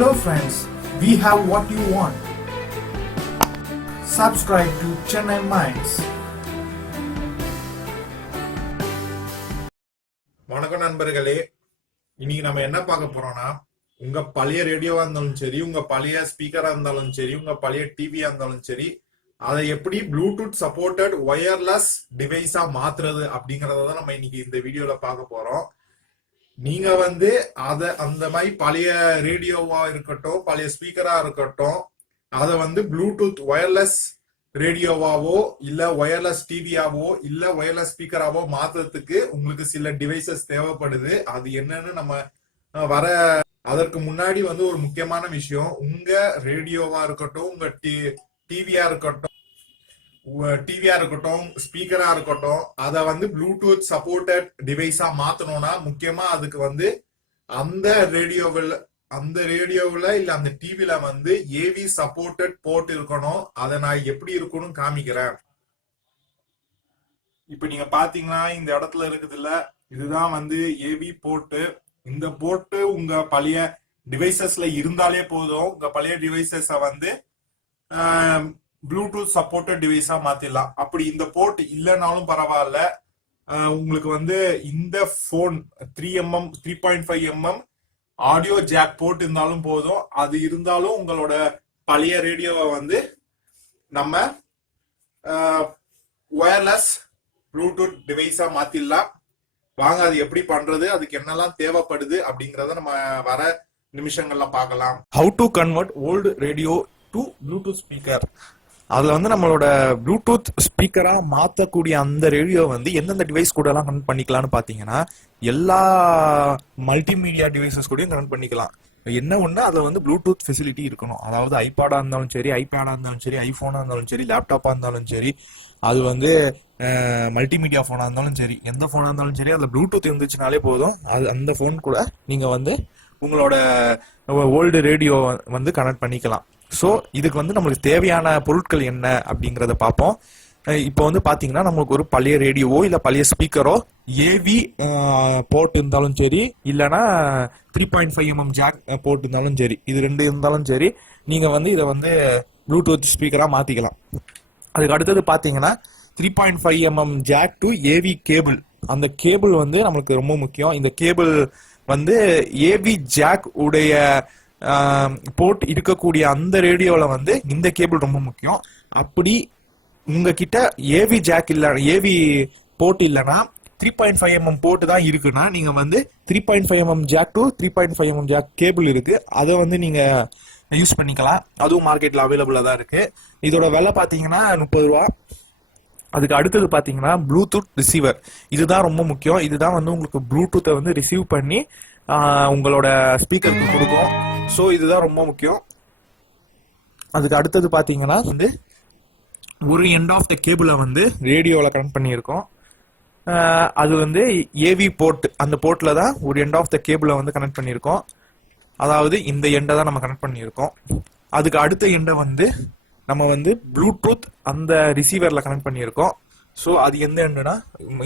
Hello friends, we have what you want. Subscribe to Chennai Minds. வணக்கம் நண்பர்களே, இன்னைக்கு நம்ம என்ன பார்க்க போறோம்னா, உங்க பழைய ரேடியோவா இருந்தாலும் சரி, உங்க பழைய ஸ்பீக்கரா இருந்தாலும் சரி, உங்க பழைய டிவியா இருந்தாலும் சரி, அதை எப்படி ப்ளூடூத் சப்போர்ட்டட் ஒயர்லெஸ் டிவைஸா மாத்துறது அப்படிங்கறத நம்ம இன்னைக்கு இந்த வீடியோல பார்க்க போறோம். நீங்க அந்த மாதிரி பழைய ரேடியோவா இருக்கட்டும், பழைய ஸ்பீக்கரா இருக்கட்டும், அதை ப்ளூடூத் ஒயர்லெஸ் ரேடியோவாவோ இல்ல ஒயர்லெஸ் டிவியாவோ இல்ல ஒயர்லெஸ் ஸ்பீக்கராவோ மாத்துறதுக்கு உங்களுக்கு சில டிவைசஸ் தேவைப்படுது. அது என்னன்னு நம்ம அதற்கு முன்னாடி ஒரு முக்கியமான விஷயம், உங்க ரேடியோவா இருக்கட்டும், உங்க டிவியா இருக்கட்டும், ஸ்பீக்கரா இருக்கட்டும், அதை ப்ளூடூத் சப்போர்ட்டட் டிவைஸா மாத்தணும்னா முக்கியமா அதுக்கு அந்த ரேடியோவில் இல்ல அந்த டிவில ஏவி சப்போர்ட்டட் போர்ட் இருக்கணும். அதை நான் எப்படி இருக்கணும்னு காமிக்கிறேன். இப்ப நீங்க பாத்தீங்கன்னா இந்த இடத்துல இருக்குதுல்ல, இதுதான் ஏவி போர்ட்டு. இந்த போர்ட்டு உங்க பழைய டிவைசஸ்ல இருந்தாலே போதும், உங்க பழைய டிவைசஸ ப்ளூடூத் சப்போர்ட்டட் டிவைஸா மாத்திடலாம். அப்படி இந்த போர்ட் இல்லைனாலும் பரவாயில்ல, உங்களுக்கு இந்த phone 3.5mm audio jack board இருந்தாலும் போதும். அது இருந்தாலும் உங்களோட பழைய ரேடியோவை நம்ம ஒயர்லெஸ் ப்ளூடூத் டிவைஸா மாத்திடலாம். வாங்க அது எப்படி பண்றது, அதுக்கு என்னெல்லாம் தேவைப்படுது அப்படிங்கறத நம்ம வர நிமிஷங்கள்ல பார்க்கலாம். How to convert old radio to Bluetooth speaker. அதுல நம்மளோட ப்ளூடூத் ஸ்பீக்கரா மாத்தக்கூடிய அந்த ரேடியோ எந்தெந்த டிவைஸ் கூட எல்லாம் கனெக்ட் பண்ணிக்கலாம்னு பாத்தீங்கன்னா, எல்லா மல்டிமீடியா டிவைசஸ் கூடயும் கனெக்ட் பண்ணிக்கலாம். என்ன ஒண்ணு, அதுல ப்ளூடூத் ஃபெசிலிட்டி இருக்கணும். அதாவது ஐபாடா இருந்தாலும் சரி, ஐபேடா இருந்தாலும் சரி, ஐபோனா இருந்தாலும் சரி, லேப்டாப்பா இருந்தாலும் சரி, அது மல்டிமீடியா போனா இருந்தாலும் சரி, எந்த போனா இருந்தாலும் சரி, அதுல ப்ளூடூத் இருந்துச்சுனாலே போதும். அது அந்த போன் கூட நீங்க உங்களோட ஓல்டு ரேடியோ கனெக்ட் பண்ணிக்கலாம். ஸோ இதுக்கு நம்மளுக்கு தேவையான பொருட்கள் என்ன அப்படிங்கறத பார்ப்போம். இப்போ பாத்தீங்கன்னா நமக்கு ஒரு பழைய ரேடியோவோ இல்ல பழைய ஸ்பீக்கரோ ஏவி போர்ட் இருந்தாலும் சரி, இல்லைன்னா 3.5mm ஜாக் போர்ட் இருந்தாலும் சரி, இது ரெண்டு இருந்தாலும் சரி, நீங்க இதை ப்ளூடூத் ஸ்பீக்கரா மாத்திக்கலாம். அதுக்கு அடுத்தது பாத்தீங்கன்னா 3.5mm jack to AV cable. அந்த கேபிள் நம்மளுக்கு ரொம்ப முக்கியம். இந்த கேபிள் ஏவி ஜாக் உடைய போர்ட் இருக்கக்கூடிய அந்த ரேடியோல இந்த கேபிள் ரொம்ப முக்கியம். அப்படி உங்ககிட்ட ஏவி ஜாக் இல்ல, ஏவி போர்ட் இல்லைன்னா 3.5mm போர்ட் தான் இருக்குன்னா, நீங்க 3.5mm jack to 3.5mm jack cable இருக்கு, அதை நீங்க யூஸ் பண்ணிக்கலாம். அதுவும் மார்க்கெட்ல அவைலபிளா தான் இருக்கு. இதோட விலை பாத்தீங்கன்னா 30 ரூபா. அதுக்கு அடுத்தது பாத்தீங்கன்னா ப்ளூடூத் ரிசீவர். இதுதான் ரொம்ப முக்கியம். இதுதான் உங்களுக்கு ப்ளூடூத்தை ரிசீவ் பண்ணி உங்களோட ஸ்பீக்கருக்கு கொடுக்கும். ஸோ இதுதான் ரொம்ப முக்கியம். அதுக்கு அடுத்தது பாத்தீங்கன்னா ஒரு எண்ட் ஆஃப் த கேபிளை ரேடியோவில் கனெக்ட் பண்ணியிருக்கோம். அது ஏவி போர்ட், அந்த போர்ட்ல தான் ஒரு எண்ட் ஆஃப் த கேபிளை கனெக்ட் பண்ணியிருக்கோம். அதாவது இந்த எண்டை தான் நம்ம கனெக்ட் பண்ணியிருக்கோம். அதுக்கு அடுத்த எண்டை நம்ம ப்ளூடூத் அந்த ரிசீவர்ல கனெக்ட் பண்ணியிருக்கோம். ஸோ அது எந்த எண்டுனா,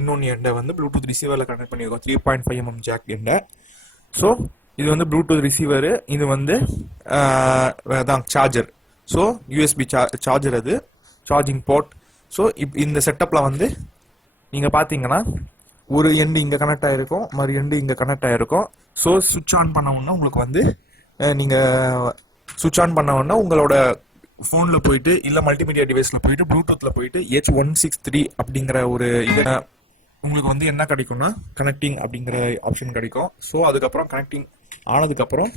இன்னொன்று எண்டை ப்ளூடூத் ரிசீவர்ல கனெக்ட் பண்ணியிருக்கோம், 3.5mm ஜாக் எண்டை. ஸோ இது ப்ளூடூத் ரிசீவர், இது சார்ஜர். ஸோ யூஎஸ்பி சார்ஜர், அது சார்ஜிங் போர்ட். ஸோ இந்த செட்டப்ல நீங்க பாத்தீங்கன்னா ஒரு எண்டு இங்க கனெக்ட் ஆயிருக்கும், மறு எண்டு இங்க கனெக்ட் ஆயிருக்கும். ஸோ சுவிட்ச் ஆன் பண்ண உடனே உங்களுக்கு நீங்க சுவிட்ச் ஆன் பண்ண உடனே உங்களோட போன்ல போயிட்டு இல்ல மல்டிமீடியா டிவைஸ்ல போயிட்டு ப்ளூடூத்ல போயிட்டு H163 அப்படிங்கிற ஒரு இது உங்களுக்கு என்ன கிடைக்கும்னா கனெக்டிங் அப்படிங்கிற ஆப்ஷன் கிடைக்கும். ஸோ அதுக்கப்புறம் கனெக்டிங் ஆனதுக்கு அப்புறம்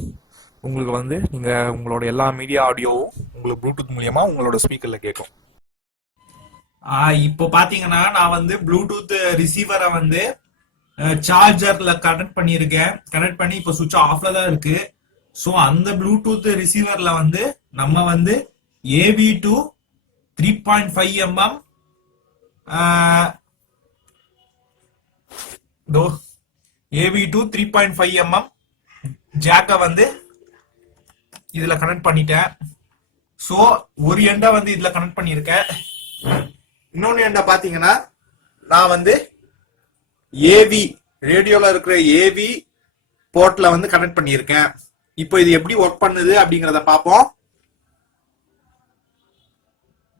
உங்களுக்கு நீங்க உங்களோட எல்லா மீடியா ஆடியோவும் உங்களுக்கு ப்ளூடூத் மூலியமா உங்களோட ஸ்பீக்கர்ல கேட்கும். இப்போ பாத்தீங்கன்னா நான் ப்ளூடூத் ரிசீவரை சார்ஜர்ல கனெக்ட் பண்ணிருக்கேன். கனெக்ட் பண்ணி இப்போ சுவிட்ச் ஆஃப்ல தான் இருக்கு. ஸோ அந்த ப்ளூடூத் ரிசீவர்ல நம்ம AV to 3.5mm AV to 3.5mm ஜாக்க இதுல கனெக்ட் பண்ணிட்டேன். சோ ஒரு எண்டை இதுல கனெக்ட் பண்ணிருக்கேன். இன்னொன்னு எண்டை பாத்தீங்கன்னா நான் ஏவி ரேடியோல இருக்கிற ஏவி போர்ட்ல கனெக்ட் பண்ணியிருக்கேன். இப்போ இது எப்படி ஒர்க் பண்ணுது அப்படிங்கறத பாப்போம்.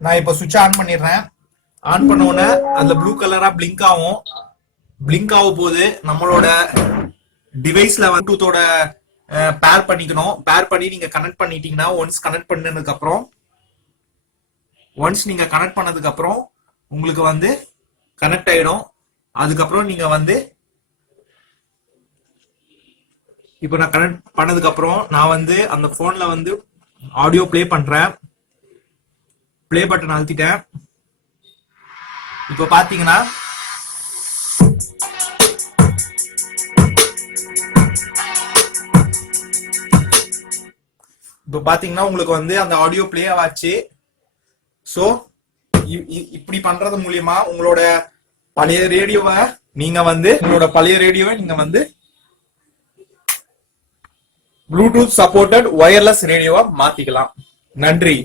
நான் இப்ப சுவிட்ச் ஆன் பண்ணிடுறேன். ஆன் பண்ண உடனே அந்த ப்ளூ கலரா பிளிங்க் ஆகும். பிளிங்க் ஆகும் போது நம்மளோட டிவைஸ்ல ப்ளூடூத்தோட பேர் பண்ணிக்கணும். பேர் பண்ணி நீங்க கனெக்ட் பண்ணிட்டீங்கன்னா ஒன்ஸ் கனெக்ட் பண்ணதுக்கு அப்புறம் உங்களுக்கு கனெக்ட் ஆயிடும். அதுக்கப்புறம் நீங்க இப்போ நான் கனெக்ட் பண்ணதுக்கு அப்புறம் நான் அந்த போன்ல ஆடியோ பிளே பண்றேன். பிளே பட்டன் அழுத்திட்டேன். இப்போ பாத்தீங்கன்னா உங்களுக்கு அந்த ஆடியோ பிளே ஆச்சு. சோ இப்படி பண்றது மூலியமா உங்களோட பழைய ரேடியோவை நீங்க ப்ளூடூத் சப்போர்ட்டட் ஒயர்லெஸ் ரேடியோவா மாத்திக்கலாம். நன்றி.